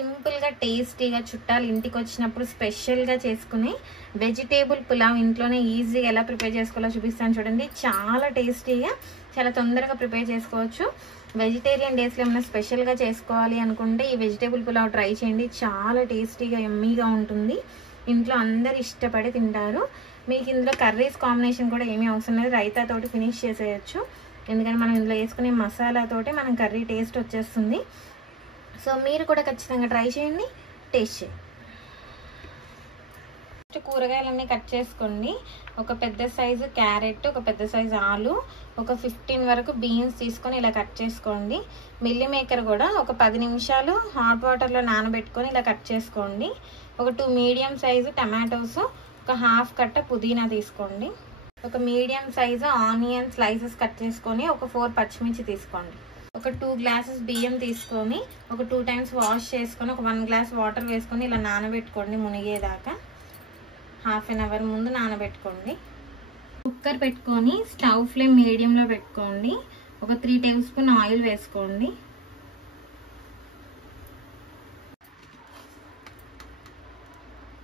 సింపుల్గా టేస్టీగా చుట్టాలు ఇంటికి వచ్చినప్పుడు స్పెషల్గా చేసుకునే వెజిటేబుల్ పులావ్ ఇంట్లోనే ఈజీగా ఎలా ప్రిపేర్ చేసుకోవాలో చూపిస్తాను చూడండి. చాలా టేస్టీగా చాలా తొందరగా ప్రిపేర్ చేసుకోవచ్చు. వెజిటేరియన్ డేస్లో ఏమైనా స్పెషల్గా చేసుకోవాలి అనుకుంటే ఈ వెజిటేబుల్ పులావ్ ట్రై చేయండి. చాలా టేస్టీగా యమ్మీగా ఉంటుంది. ఇంట్లో అందరు ఇష్టపడి తింటారు. మీకు ఇందులో కర్రీస్ కాంబినేషన్ కూడా ఏమీ అవసరం లేదు. రైతాతోటి ఫినిష్ చేసేయచ్చు. ఎందుకంటే మనం ఇందులో వేసుకునే మసాలాతోటి మనం కర్రీ టేస్ట్ వచ్చేస్తుంది. సో మీరు కూడా ఖచ్చితంగా ట్రై చేయండి, టేస్ట్ చేయండి. కూరగాయలన్నీ కట్ చేసుకోండి. ఒక పెద్ద సైజు క్యారెట్, ఒక పెద్ద సైజు ఆలు, ఒక 15 వరకు బీన్స్ తీసుకొని ఇలా కట్ చేసుకోండి. మిల్లీ మేకర్ కూడా ఒక 10 నిమిషాలు హాట్ వాటర్లో నానబెట్టుకొని ఇలా కట్ చేసుకోండి. ఒక 2 మీడియం సైజు టమాటోస్, ఒక హాఫ్ కట్ట పుదీనా తీసుకోండి. ఒక medium size onion slices cut చేసుకొని ఒక 4 పచ్చిమిర్చి తీసుకోండి. ఒక 2 గ్లాసెస్ బియ్యం తీసుకొని ఒక 2 టైమ్స్ వాష్ చేసుకొని ఒక 1 గ్లాస్ వాటర్ వేసుకొని ఇలా నానబెట్టుకోండి. మునిగేదాకా హాఫ్ అన్ అవర్ ముందు నానబెట్టుకోండి. కుక్కర్ పెట్టుకొని స్టవ్ ఫ్లేమ్ మీడియంలో పెట్టుకోండి. ఒక 3 టేబుల్ స్పూన్ ఆయిల్ వేసుకోండి.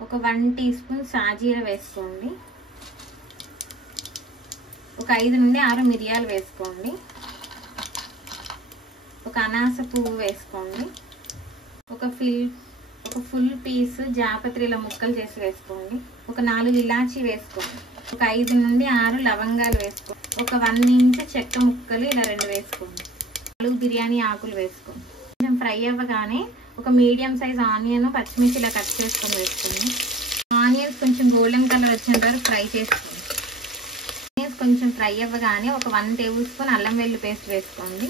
ఒక 1 టీ స్పూన్ సాజీర వేసుకోండి. ఒక 5 నుండి 6 మిరియాలు వేసుకోండి. ఒక అనాస పువ్వు వేసుకోండి. ఒక ఫుల్ పీస్ జాపత్రిల ముక్కలు చేసి వేసుకోండి. ఒక 4 ఇలాచీ వేసుకోండి. ఒక 5 నుండి 6 లవంగాలు వేసుకోండి. ఒక 1 ఇంచ్ చెక్క ముక్కలు ఇలా 2 వేసుకోండి. 4 బిర్యానీ ఆకులు వేసుకోండి. కొంచెం ఫ్రై అవ్వగానే ఒక మీడియం సైజ్ ఆనియన్, పచ్చిమిర్చి ఇలా కట్ చేసుకొని వేసుకోండి. ఆనియన్స్ కొంచెం గోల్డెన్ కలర్ వచ్చేంత వరకు ఫ్రై చేసుకోండి. ఆనియన్స్ కొంచెం ఫ్రై అవ్వగానే ఒక 1 టేబుల్ స్పూన్ అల్లం వెల్లుల్లి పేస్ట్ వేసుకోండి.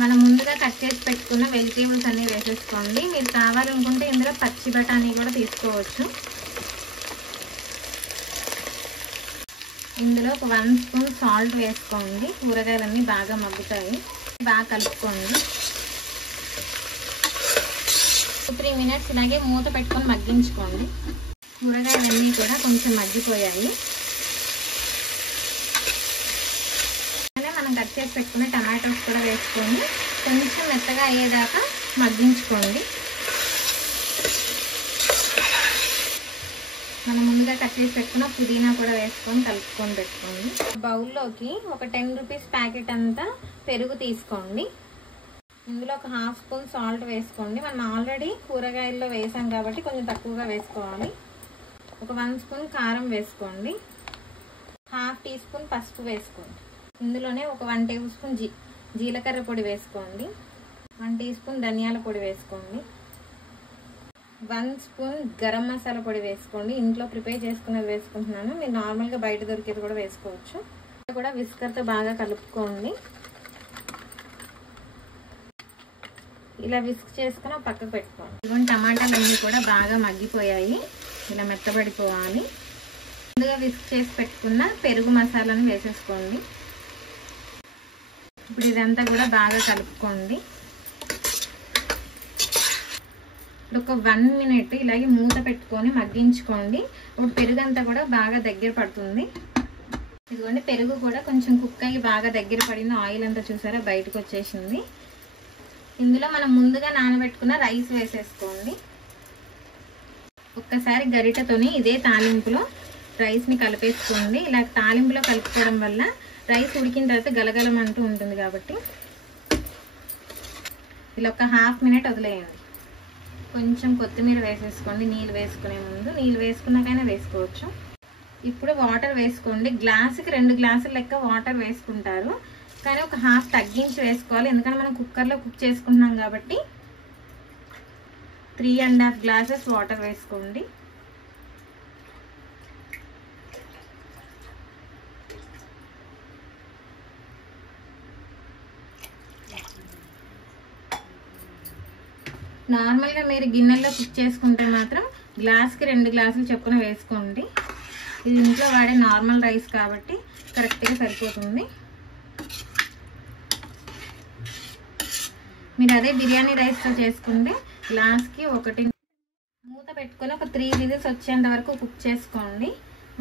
మనం ముందుగా కట్ చేసి పెట్టుకున్న వెజిటేబుల్స్ అన్నీ వేసేసుకోండి. మీరు కావాలనుకుంటే ఇందులో పచ్చి బఠానీ కూడా తీసుకోవచ్చు. ఇందులో ఒక 1 స్పూన్ సాల్ట్ వేసుకోండి. కూరగాయలన్నీ బాగా మగ్గుతాయి. బాగా కలుపుకోండి. 2-3 మినిట్స్ ఇలాగే మూత పెట్టుకొని మగ్గించుకోండి. కూరగాయలన్నీ కూడా కొంచెం మగ్గిపోయాయి. మనం కట్ చేసి పెట్టుకున్న టమాటోస్ కూడా వేసుకొని కొంచెం మెత్తగా అయ్యేదాకా మగ్గించుకోండి. మనం ముందుగా కట్ చేసి పెట్టుకున్న పుదీనా కూడా వేసుకొని కలుపుకొని పెట్టుకోండి. బౌల్లోకి ఒక 10 రూపీస్ ప్యాకెట్ అంతా పెరుగు తీసుకోండి. ఇందులో ఒక హాఫ్ స్పూన్ సాల్ట్ వేసుకోండి. మనం ఆల్రెడీ కూరగాయల్లో వేసాం కాబట్టి కొంచెం తక్కువగా వేసుకోవాలి. ఒక 1 స్పూన్ కారం వేసుకోండి. హాఫ్ టీ స్పూన్ పసుపు వేసుకోండి. ఇందులోనే ఒక 1 టేబుల్ స్పూన్ జీలకర్ర పొడి వేసుకోండి. 1 టీ స్పూన్ ధనియాల పొడి వేసుకోండి. 1 స్పూన్ గరం మసాలా పొడి వేసుకోండి. ఇంట్లో ప్రిపేర్ చేసుకున్నది వేసుకుంటున్నాను. మీరు నార్మల్గా బయట దొరికేది కూడా వేసుకోవచ్చు. కూడా విస్కర్తో బాగా కలుపుకోండి. ఇలా విస్క్ చేసుకుని పక్కకు పెట్టుకోండి. ఇదిగోండి టమాటాలు అన్నీ కూడా బాగా మగ్గిపోయాయి. ఇలా మెత్తబడిపోవాలి. ముందుగా విస్క్ చేసి పెట్టుకున్న పెరుగు మసాలాను వేసేసుకోండి. ఇప్పుడు ఇదంతా కూడా బాగా కలుపుకోండి. ఒక 1 మినిట్ ఇలాగే మూత పెట్టుకొని మగ్గించుకోండి. ఇప్పుడు పెరుగు అంతా కూడా బాగా దగ్గర పడుతుంది. ఇదిగోండి పెరుగు కూడా కొంచెం కుక్ అయ్యి బాగా దగ్గర పడింది. ఆయిల్ అంతా చూసారా బయటకు వచ్చేసింది. ఇందులో మనం ముందుగా నానబెట్టుకున్న రైస్ వేసేసుకోండి. ఒక్కసారి గరిటతోని ఇదే తాలింపులో రైస్ని కలిపేసుకోండి. ఇలా తాలింపులో కలుపుకోవడం వల్ల రైస్ ఉడికిన తర్వాత గలగలం అంటూ ఉంటుంది కాబట్టి ఇలా ఒక హాఫ్ మినిట్ వదిలేయండి. కొంచెం కొత్తిమీర వేసేసుకోండి. నీళ్ళు వేసుకునే ముందు నీళ్ళు వేసుకున్నాకైనా వేసుకోవచ్చు. ఇప్పుడు వాటర్ వేసుకోండి. గ్లాసుకి 2 గ్లాసుల లెక్క వాటర్ వేసుకుంటారు, కానీ ఒక హాఫ్ తగ్గించి వేసుకోవాలి. ఎందుకంటే మనం కుక్కర్లో కుక్ చేసుకుంటున్నాం కాబట్టి 3.5 గ్లాసెస్ వాటర్ వేసుకోండి. నార్మల్గా మీరు గిన్నెల్లో కుక్ చేసుకుంటే మాత్రం గ్లాస్కి 2 గ్లాసులు చొప్పున వేసుకోండి. ఇది ఇంట్లో వాడే నార్మల్ రైస్ కాబట్టి కరెక్ట్గా సరిపోతుంది. మీరు అదే బిర్యానీ రైస్తో చేసుకుంటే గ్లాస్కి 1 మూత పెట్టుకొని ఒక 3 విజిల్స్ వచ్చేంత వరకు కుక్ చేసుకోండి.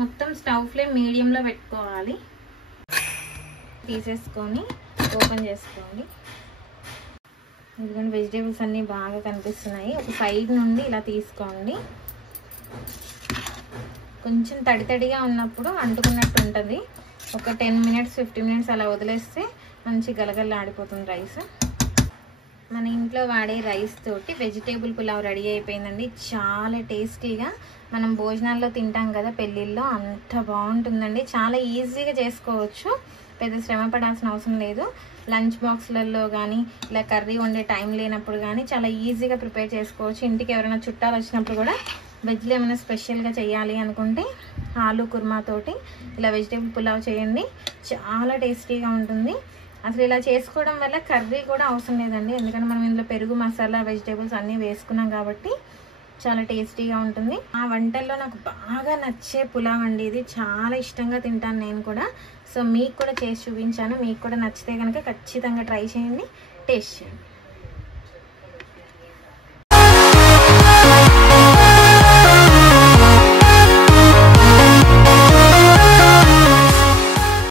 మొత్తం స్టవ్ ఫ్లేమ్ మీడియంలో పెట్టుకోవాలి. తీసేసుకొని ఓపెన్ చేసుకోండి. ఇదిగోండి వెజిటేబుల్స్ అన్నీ బాగా కనిపిస్తున్నాయి. ఒక సైడ్ నుండి ఇలా తీసుకోండి. కొంచెం తడిగా ఉన్నప్పుడు అంటుకున్నట్టు ఉంటుంది. ఒక 10 మినిట్స్ 15 మినిట్స్ అలా వదిలేస్తే మంచి గలగల ఆడిపోతుంది రైస్. మన ఇంట్లో వాడే రైస్ తోటి వెజిటేబుల్ పులావ్ రెడీ అయిపోయిందండి. చాలా టేస్టీగా మనం భోజనాల్లో తింటాం కదా పెళ్ళిళ్ళలో, అంత బాగుంటుందండి. చాలా ఈజీగా చేసుకోవచ్చు, పెద్ద శ్రమ పడాల్సిన అవసరం లేదు. లంచ్ బాక్స్లలో కానీ ఇలా కర్రీ వండే టైం లేనప్పుడు కానీ చాలా ఈజీగా ప్రిపేర్ చేసుకోవచ్చు. ఇంటికి ఎవరైనా చుట్టాలు వచ్చినప్పుడు కూడా వెజ్లో ఏమైనా స్పెషల్గా చేయాలి అనుకుంటే ఆలు కుర్మాతోటి ఇలా వెజిటేబుల్ పులావ్ చేయండి, చాలా టేస్టీగా ఉంటుంది. అసలు ఇలా చేసుకోవడం వల్ల కర్రీ కూడా అవసరం లేదండి, ఎందుకంటే మనం ఇందులో పెరుగు మసాలా వెజిటేబుల్స్ అన్నీ వేసుకున్నాం కాబట్టి చాలా టేస్టీగా ఉంటుంది. ఆ వంటల్లో నాకు బాగా నచ్చే పులావ్ అండి ఇది. చాలా ఇష్టంగా తింటాను నేను కూడా. సో మీకు కూడా చేసి చూపించాను. మీకు కూడా నచ్చితే కనుక ఖచ్చితంగా ట్రై చేయండి, టేస్ట్ చేయండి.